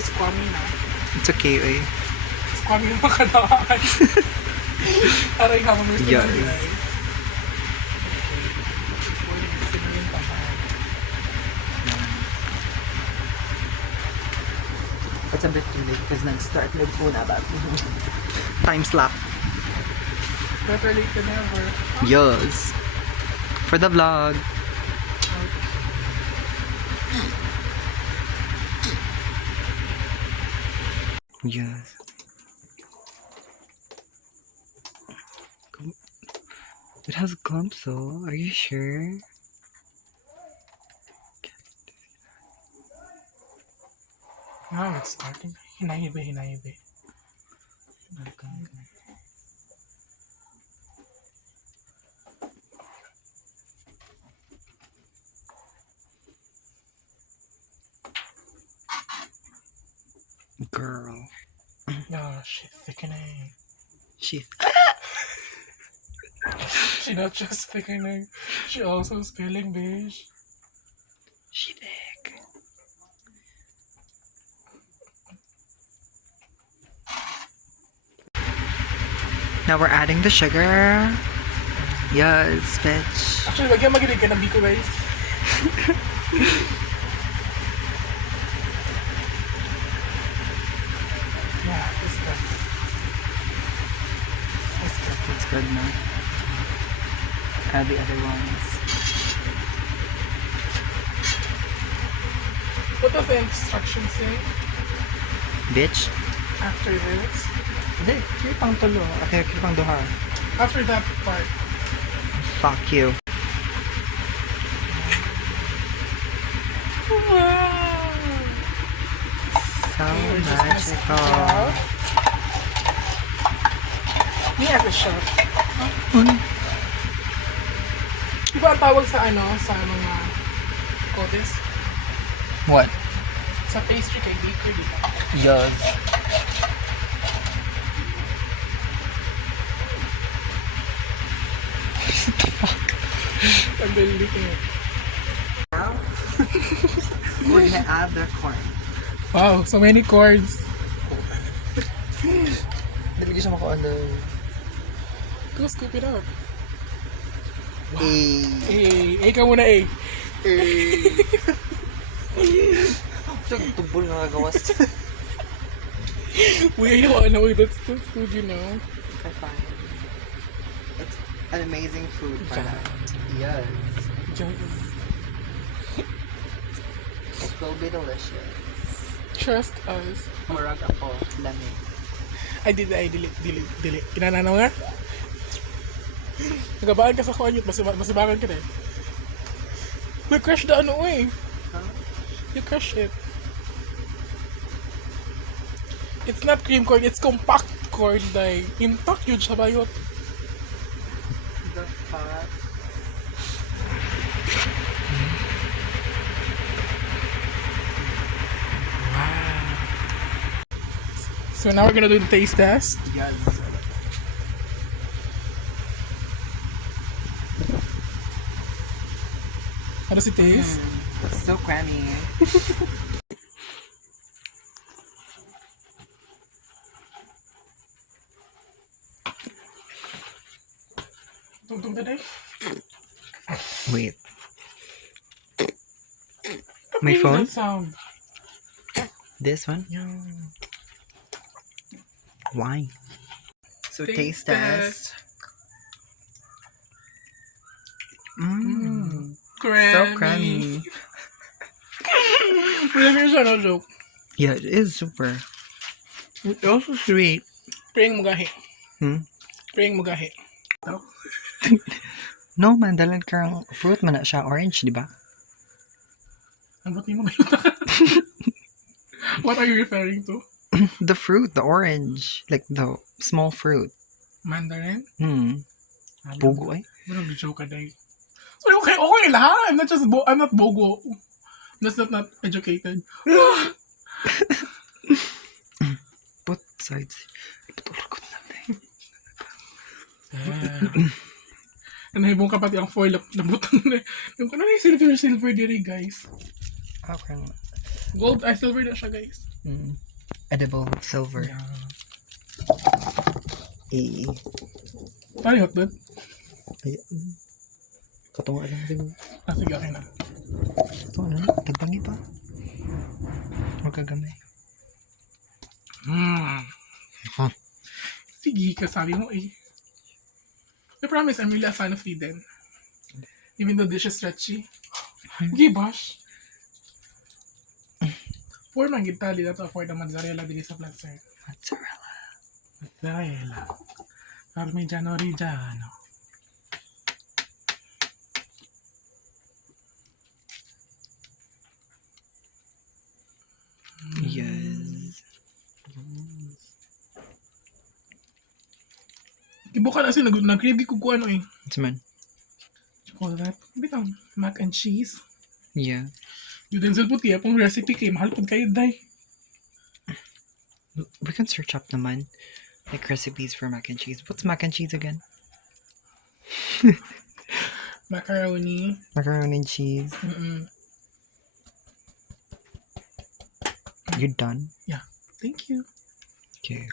so squammy na. It's okay, eh. Squammy yung makadaan. Aray ka, mamers na Yes. lang. It's a bit too late because nag-start nagpuna ba? Time slap. Better late than never. Yes. For the vlog. Yes. It has clumps though. Are you sure? Now it's starting. Hinahibe. Girl. Yeah, she's thickening. She. She not just thickening, she also spilling beige. She thick. Now we're adding the sugar. Yes, bitch. Actually, wag yan maginig ka ng biko, guys. Yeah, it's good. It's good. It's good now. Add the other ones. What does the instructions say Bitch. after this? Hindi, kaya pang tulo. Okay, kaya pang duha. After that part. Fuck you. Wow! So We're just gonna split it out. magical. Me as a chef. Di ba ang tawag sa sa mga call this? What? Sa pastry kay baker, di ba? Yes. Ang galing eh. Now, we're gonna add the corn. Wow, so many chords. Nilagay siya makaano. Go scoop it up. Eh. A ka muna A. Siyang tubol na nagawas. We know that's the food, you know. I find it's an amazing food product. Yes. Just It will be delicious. trust us. Murag ako, lamig. Ay, dili. Kinananaw nga? Nagabaan ka sa konyot, masibangan ka na eh. Nag-crush the eh. Huh? You crush it. It's not cream corn, it's compact corn, day. Intact yun siya bayot. The fat. So now we're gonna do the taste test. Yes. Ano si taste? So creamy. Tugtog na day. Wait. My phone? That sound. This one? Yeah. Why? So Taste taste test. Creamy. So creamy. Creamy siya, no joke. Yeah, it is super. It's also sweet. Praying mo gahi. Praying mo gahi. No man, dalan kang fruit man na siya. Orange, di ba? Ang buti mo ba yun? What are you referring to? The fruit, the orange. Like the small fruit. Mandarin? Pugo eh. Ano joke ka day? So okay lang. I'm not bogo. That's not educated. Both sides. Ipatulog lang eh. And nahibong ka pati ang foil na butang na. Yung ano na yung silver diri guys. Okay. Gold, silver na siya guys. Edible silver. Yeah. Eh. Ay, hotdog. Ay, katunga lang din. Sige, okay na. Ito ano? Tagbangi pa. Magkagamay. Huh. Sige, kasabi mo eh. I promise, I'm really a fan of Eden. Even though this is stretchy. Okay, bosh. Pour man kita dito to for the mozzarella dili sa placer. Mozzarella. Mozzarella. Parmigiano Reggiano. Yes. Ibuka na kasi nag-crave ko kung ano eh. What's man? Call that. Bitang mac and cheese. Yeah. Yung din sa puti, apong recipe kay mahal pag kayo day. We can search up naman. Like recipes for mac and cheese. What's mac and cheese again? Macaroni. Macaroni and cheese. Mm-mm. You done? Thank you. Okay.